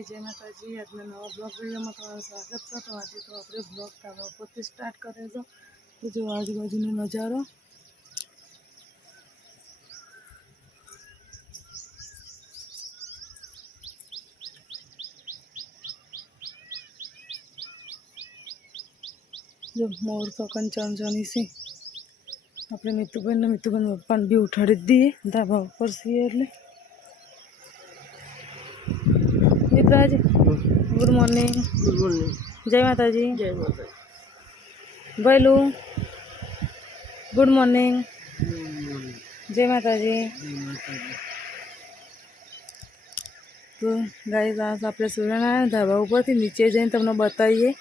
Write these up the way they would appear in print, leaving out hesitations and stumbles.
हाय जय माता जी। आज मैं नवा ब्लॉग वीडियो में तुम्हारा स्वागत है। तो आज तो अपने ब्लॉग ढाबा पर स्टार्ट करे तो जो आजूबाजू नजारो जो मोर पकन चमचमी सी अपने मितुबेन पप्पा भी उठाड़ी दिए ढाबा पर सी एटले मित्राज गुड मॉर्निंग। Good morning. जय माता जी। जय माता बैलू गुड मॉर्निंग। दी। जय माता जी। जय माता दी। तो गाइस आज आप सूर्यनारायण ढाबा पर थी नीचे जाइए तमने बताइए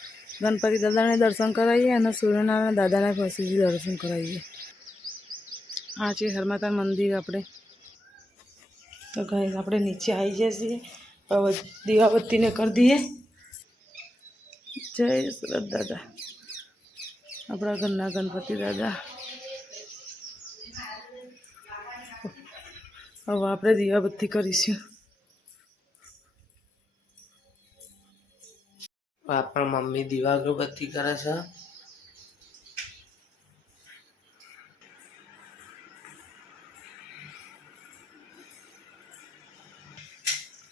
गणपति दादा ने दर्शन कराइए और सूर्यनारायण दादा ने फसी दर्शन कराइए। हाँ जी हरमाता मंदिर अपने तो गाइस आप नीचे आई जैसे दीवाबत्ती ने कर दिए। जय सूरत दादा अपना घरना गणपति दादा। अब आप दीवाबत्ती करीशू। पापा मम्मी दीवा अगरबत्ती करे छे।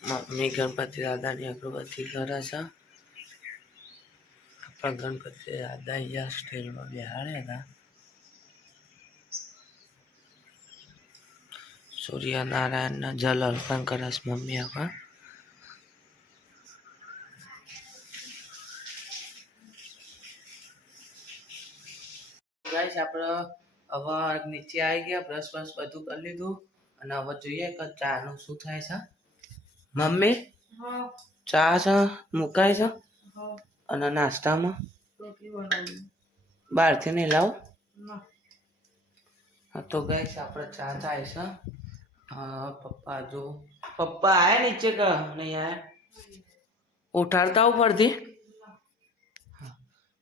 मम्मी गणपति दादा ने अगरबत्ती करे छे। अपना गणपति दादा या स्टेज में बेहाड्या था। सूर्य नारायण ने जल अर्पण करे छे मम्मी आपा। गाइस આપણે હવે નીચે આવી ગયા બ્રશ બ્રશ બધું કરી લીધું અને હવે જોઈએ કે ચા નું શું થાય છે। મમ્મી ચા છે મુકાય છે અને નાસ્તામાં બહારથી નહીં લાવો। હા તો ગાइस આપણે ચા થાય છે। પપ્પા જો પપ્પા આયા નીચે કે નહીં આયા ઉઠાડતા ઉપરથી।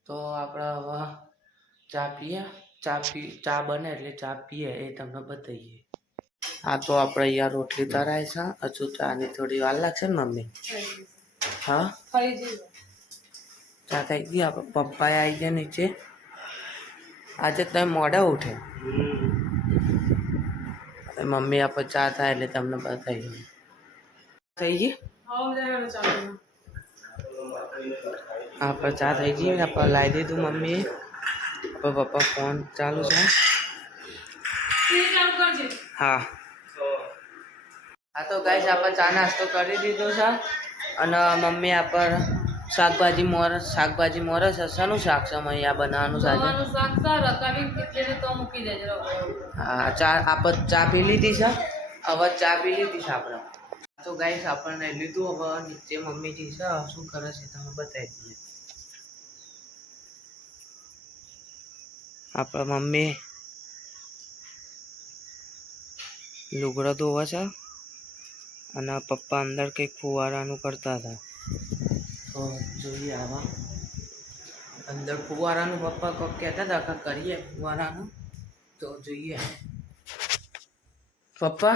તો આપણે હવે चा पीए चा बने એટલે चा पीए એ તમને બતાઈએ। हाँ तो आप रोटली तराय છે हजू चा ની થોડી વાર લાગશે ને મમ્મી। हाँ चा થઈ ગઈ। आप पप्पा आई ગયા નીચે। આજે તમે મોડા ઉઠે મમ્મી आप चा થાય એટલે તમને બતાઈએ। થઈ ગઈ आप चा થઈ ગઈ आप લાવી દીધું મમ્મી। पप्पा फोन चालू है। हाँ हाँ तो गाइस आप चा नास्तो कर दीधो छे अने मम्मी आप शाकभाजी मोरे छे। शानु शाक छे अहींया बनाववानुं छे आज। हाँ चा आप चा पी लीधी छे। हवे चा पी लीधी छे आपणे। तो गाइस आपणे लीधुं हवे नीचे मम्मी जी छे शुं करे छे तमे बतावी दઈએ। आप मम्मी लुगड़ा धोवा छे अने पप्पा अंदर कई फुवारानुं करता था। तो जोईए आवा अंदर फुवारानुं पप्पा कोक कहता था कि करिए फुवारानुं। तो जोईए पप्पा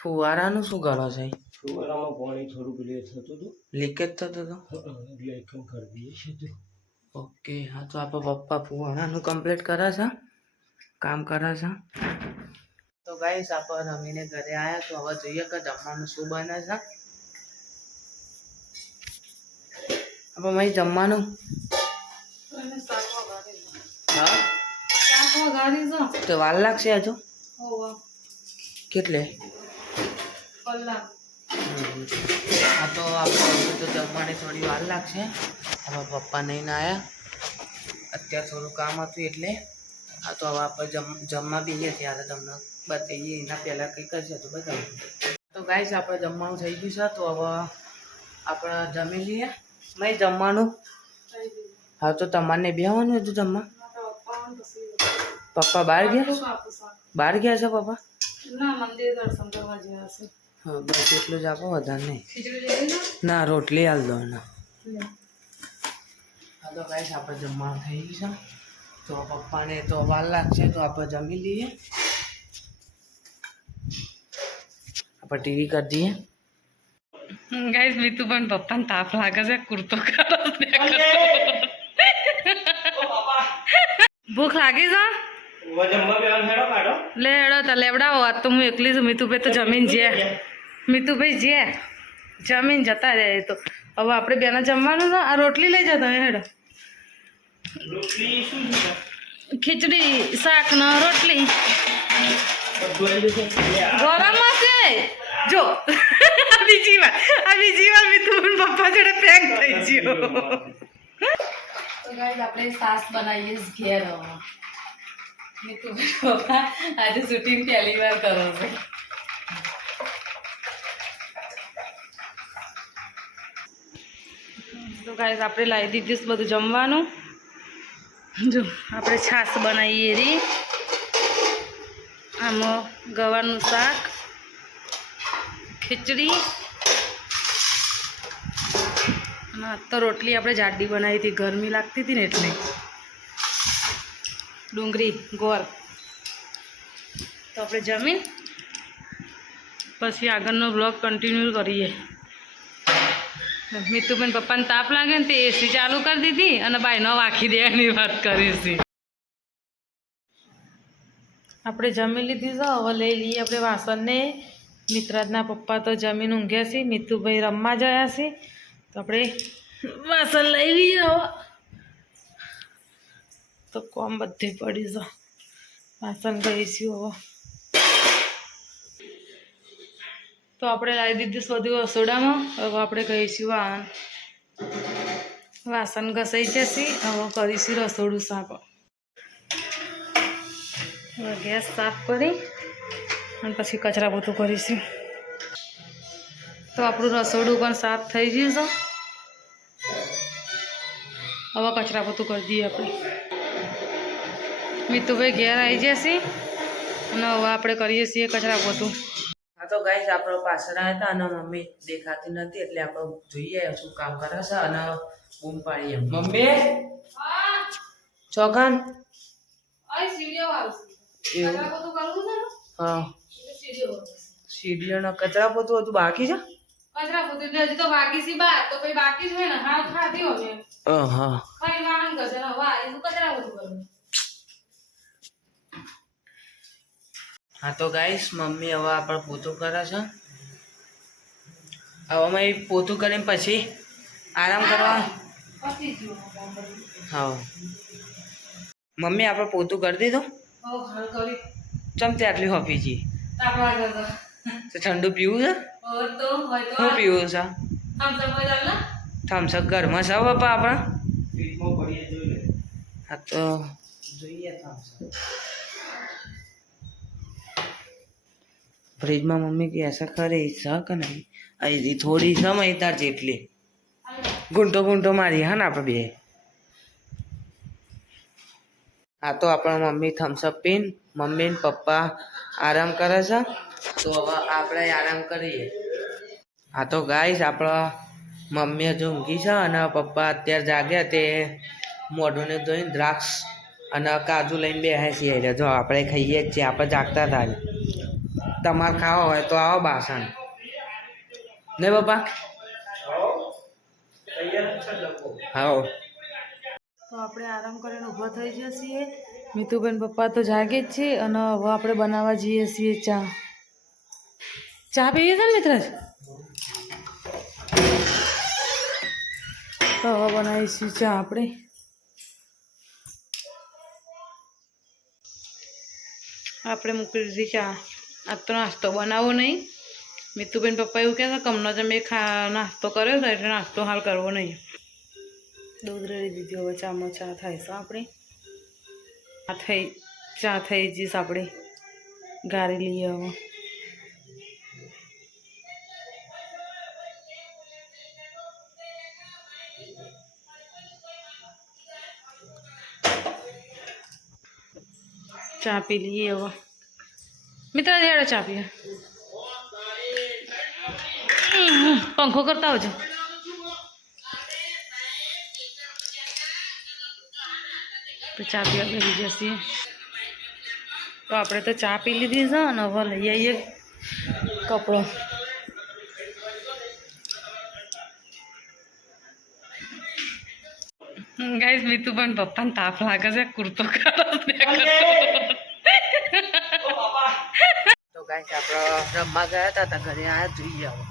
फुवारानुं शुं करो छो? फुवारामां पाणी थोडुंक लीकेज थतो तो એટલે એકમ કરી દઈએ છે। ओके हाँ तो आप पप्पा फुवारानुं कम्प्लीट करे छे काम करे छे। तो गाइस आप रमीने घरे आया तो हवे जोईए के जमवानुं शुं बने छे। अब मई जमवानुं हाँ तो वार लागशे हजू કેટલે કલાક। हाँ तो आप तो जमवानी थोड़ी वार लागशे। હવે પપ્પા નહીં આયા અત્યારે થોડું કામ હતું એટલે। હા તો હવે આપણે જમવા બેસીએ ત્યારે તમને બતાવીએ એના પહેલાં કંઈ કરશે તો બતાવીએ। તો ગાઈસ આપણે જમવાનું થઈ ગયું છે તો હવે આપણે જમી લઈએ। નહીં જમવાનું હા તો તમારે બેસવાનું હતું જમવા। પપ્પા બહાર ગયા છે પપ્પા हाँ बस એટલું જ આપો વધારે નહીં ના રોટલી હાલ દો ના। हाँ तो गाइस आप जमवा थी गई है तो पप्पा ने तो वार लागशे तो आप जमी लीए। आप टीवी कर दिए। ગાઈસ મીતુ પણ પપ્પાને તાપ લાગે છે કુર્તો કરો ભૂખ લાગી છે લે હેડો તા લેવડાવો આજ તો હું એકલી છું મીતુભાઈ તો જમીન જ્યાં મીતુભાઈ જ્યાં જમીન જતા રહે તો હવે આપણે બેના જમવાનું છે આ રોટલી લઈ જતા હેડો ખીચડી શાક ને રોટલી ગરમ હશે જો આ બીજી વાર મીતુભાઈ પપ્પા જોડે પેક થઈ ગયો તો ગાઈસ આપણે સાસ બનાવીએ ઘેર મીતુભાઈ પપ્પા આજે શૂટિંગ પહેલી વાર કરો છે તો ગાઈસ આપણે લાવી દીધું બધું જમવાનું જો આપણે છાશ બનાવીએ રી આમાં ગવારનું શાક ખીચડી અને તો રોટલી આપણે જાડી બનાવી હતી ગરમી લાગતી હતી ને એટલે ડુંગળી ગોળ તો આપણે જમીન પછી આગળનો બ્લોગ કન્ટિન્યુ કરીએ મીતુબેન પપ્પાને તાપ લાગે ને તે એસી ચાલુ કરી દીધી અને બાયનો વાખી દેવાની વાત કરી છે આપણે જમી લીધી છે હવે લઈ લઈએ આપણે વાસણને મિત્રાજના પપ્પા તો જમીન ઊંઘ્યા છે મીતુભાઈ રમવા ગયા છે તો આપણે વાસણ લઈ લઈએ હવે તો કોમ બધે પડી છે વાસણ ગઈશું હવે તો આપણે લાવી દીધું બધું રસોડામાં હવે આપણે કહીશું વાસણ ઘસાઈ જશે હવે કરીશું રસોડું સાફ હવે ગેસ સાફ કરી અને પછી કચરા પોતું કરીશું તો આપણું રસોડું પણ સાફ થઈ ગયું છે હવે કચરા પોતું કરી દઈએ આપણે મીતુભાઈ ઘેર આવી જશે અને હવે આપણે કરીએ છીએ કચરા પોતું હા તો ગાઈસ આપણો પાછળ આવ્યા હતા અને મમ્મી દેખાતી નથી એટલે આપણે જોઈએ શું કામ કરે છે અને બૂમ પાડીએ મમ્મી ચોકન હા સીડીઓનો કચરા પોતું હતું બાકી છે કચરા પોતું એટલે હજી તો બાકી છે બા તો પછી બાકી જ હોય ને હા ખાધી હવે હા ખાઈ વાહન કરશે ને હવે આ કચરા પોતું કરવું હા તો ગાઈસ મમ્મી હવે આપણે પોતું કરે છે હવે મેં પોતું કરીને પછી આરામ કરવા હા મમ્મી આપણે પોતું કરી દીધું ચમચી આટલી હોફીજી તો ઠંડુ પીવું છે શું પીવું છે થમ્સઅપ ઘરમાં છે બાપા આપણા હા તો જોઈએ થમ્સઅપ ફ્રીજમાં મમ્મી કે ऐसा खरी છે કે નહીં અહીં થોડી સમય તાર જેટલી ગુંટો મારી હા ને આપણે બે હા તો આપણા મમ્મી થમ્સઅપ પીને મમ્મી ને પપ્પા આરામ કરે છે તો હવે આપણે આરામ કરીએ હા તો ગાઈસ આપણા મમ્મી હજુ ઊંઘી છે અને પપ્પા અત્યારે જાગ્યા તે મોઢુંને ધોઈને દ્રાક્ષ અને કાજુ લઈને બેસે છીએ જો આપણે ખાઈએ જ છીએ આપણે જાગતા થાય તમારે ખાવા હોય તો આવો બાસણ ને પપ્પા હા તો આપણે આરામ કરીને ઊભા થઈ જઈએ છીએ મીતુબેન પપ્પા તો જાગે જ છે અને હવે આપણે બનાવવા જઈએ છીએ ચા પીએ છે ને મિત્ર તો હવે બનાવીશું ચા આપણે મૂકી દીધી ચા આજ તો નાસ્તો બનાવવો નહીં મીતુબેન પપ્પા એવું કહેતા કમનો તમે નાસ્તો કર્યો હતો એટલે નાસ્તો હાલ કરવો નહીં દૂધ રેડી દીધી હવે ચામાં ચા થાય છે આપણે ચા થઈ જઈશ આપણે ગાળી લઈએ હવે ચા પી લઈએ હવે મિત્ર હેડો ચા પીએ પંખો કરતા આવજો તો ચા પીવા બેસી જશે તો આપણે તો ચા પી લીધી છે અને હવે લઈ આવીએ કપડો ગાઈસ મીતુ પણ પપ્પાને તાપ લાગે છે કુર્તો કાઢો તો ગાઈસ આપણે રમવા ગયા હતા તો ઘરે આયા જોઈએ હવે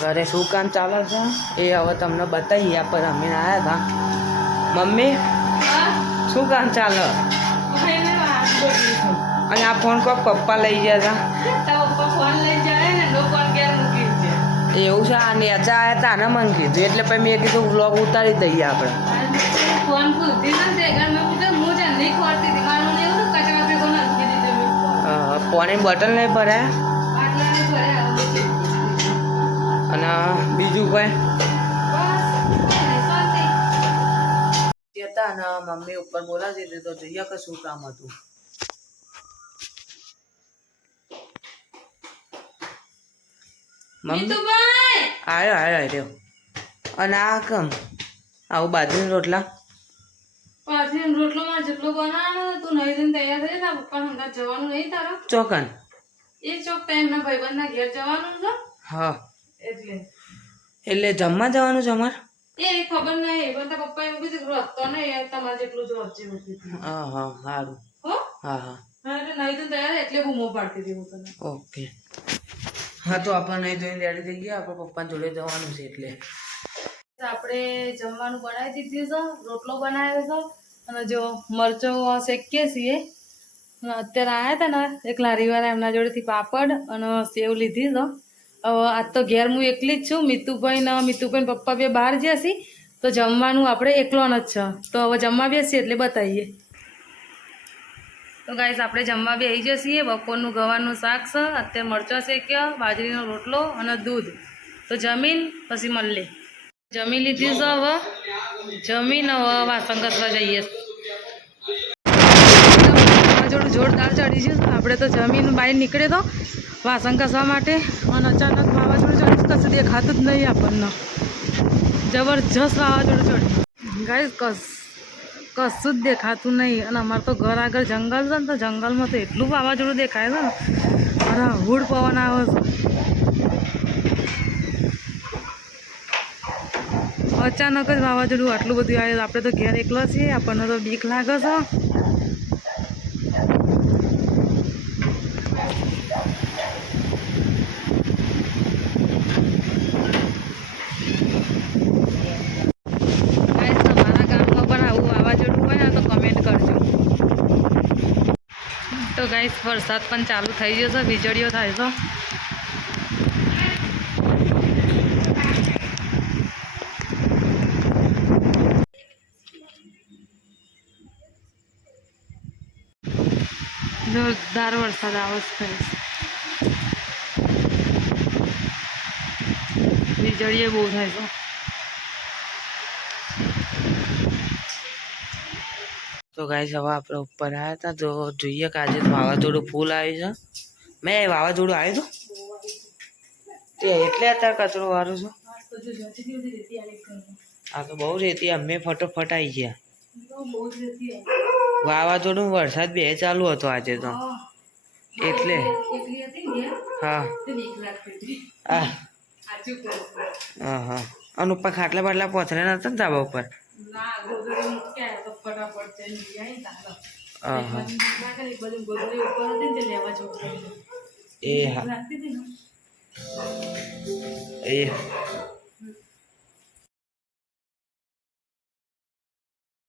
ઘરે શું કામ ચાલે છે એ હવે તમને બતાવીએ પર અમે આવ્યા હતા મમ્મી શું કામ ચાલે અને આ ફોન કોક પપ્પા લઈ ગયા હતા એવું છે આ નેચા આવ્યા હતા આને મને કીધું એટલે પછી મેં કીધું વ્લોગ ઉતારી દઈએ આપણે પાણી બોટલ નહીં ભરાયા અને બીજું કઈ હતા અને મમ્મી ઉપર બોલાવતી હતી તો જોઈએ કે શું કામ હતું મમ્મી આવ્યો આવ્યો અને આ કેમ આવું બાજરીના રોટલા બાજરીનો રોટલો માં જેટલો બનાવવાનો તું નહીં જઈને તૈયાર થઈ જા પપ્પા હમણાં જવાનું નહીં તારો ચોકન એ ચોક એમના ભાઈબંધના ઘેર જવાનું છે હા એટલે જમવા જવાનું છે અમારે એ ખબર નહીં પણ તારા પપ્પા એવું કીધું રસ્તો નહીં તમારે જેટલું જો વચ્ચે હા હા સારું હો હા હા હા એટલે નહીં જઈને તૈયાર એટલે હું મો પાડતી હતી હું તને ઓકે હા તો આપણે નહીં જોઈને રેડી થઈ ગયા આપણે પપ્પાને જોડે જવાનું છે એટલે આપણે જમવાનું બનાવી દીધું છે રોટલો બનાવ્યો છે અને જો મરચો શેકીએ છીએ અત્યારે આવ્યા હતા ને એક લારીવાળા એમના જોડેથી પાપડ અને સેવ લીધી છે હવે આજ તો ઘેર હું એકલી જ છું મિતુભાઈ પપ્પા બે બહાર જશે તો જમવાનું આપણે એકલોને જ છે તો હવે જમવા બેસીએ એટલે બતાવીએ તો ગાઈસ આપણે જમવા બેસી જઈએ બપોરનું ગવારનું શાક છે અત્યારે મરચો શેક્યો બાજરીનો રોટલો અને દૂધ તો જમીન પછી મળીએ જમી લીધી છે હવે જમીન હવે વાસણ ઘસવા જઈએ વાવાઝોડું જોરદાર ચડી છે આપણે તો જમીન બહાર નીકળે તો વાસણ ઘસવા માટે અને અચાનક વાવાઝોડું ચડી કશું દેખાતું જ નહીં આપણને જબરજસ્ત વાવાઝોડું ચડ્યું ગાઈસ કશું જ દેખાતું નહીં અને અમારે તો ઘર આગળ જંગલ છે ને તો જંગલમાં તો એટલું વાવાઝોડું દેખાય છે ને અરે હુડ પવન આવે છે અચાનક જ વાવાઝોડું આટલું બધું આવે આપણે તો ઘેર એકલા છીએ આપણને તો બીક લાગે છે તમારા ગામમાં પણ આવું વાવાઝોડું હોય ને તો કમેન્ટ કરજો તો ગાઈસ વરસાદ પણ ચાલુ થઈ ગયો છે વીજળીઓ થાય છે જોરદાર વરસાદ આવે છે વીજળીએ બહુ થાય છે તો ગાઈસ હવે આપણે ઉપર આવ્યા હતા તો જોઈએ કે આજે વાવાઝોડું ફૂલ આવ્યું છે મેં વાવાઝોડું આવ્યું હતું તે એટલે અત્યારે કચરો વાળું છું આ તો બહુ રેતી અમે ફટોફટ આવી ગયા વાવાઝોડું વરસાદ બે ચાલુ હતો આજે તો એટલે હા હા હા અને ઉપર ખાટલા બાટલા પથરે નતા ને ધાબા ઉપર એ હા એ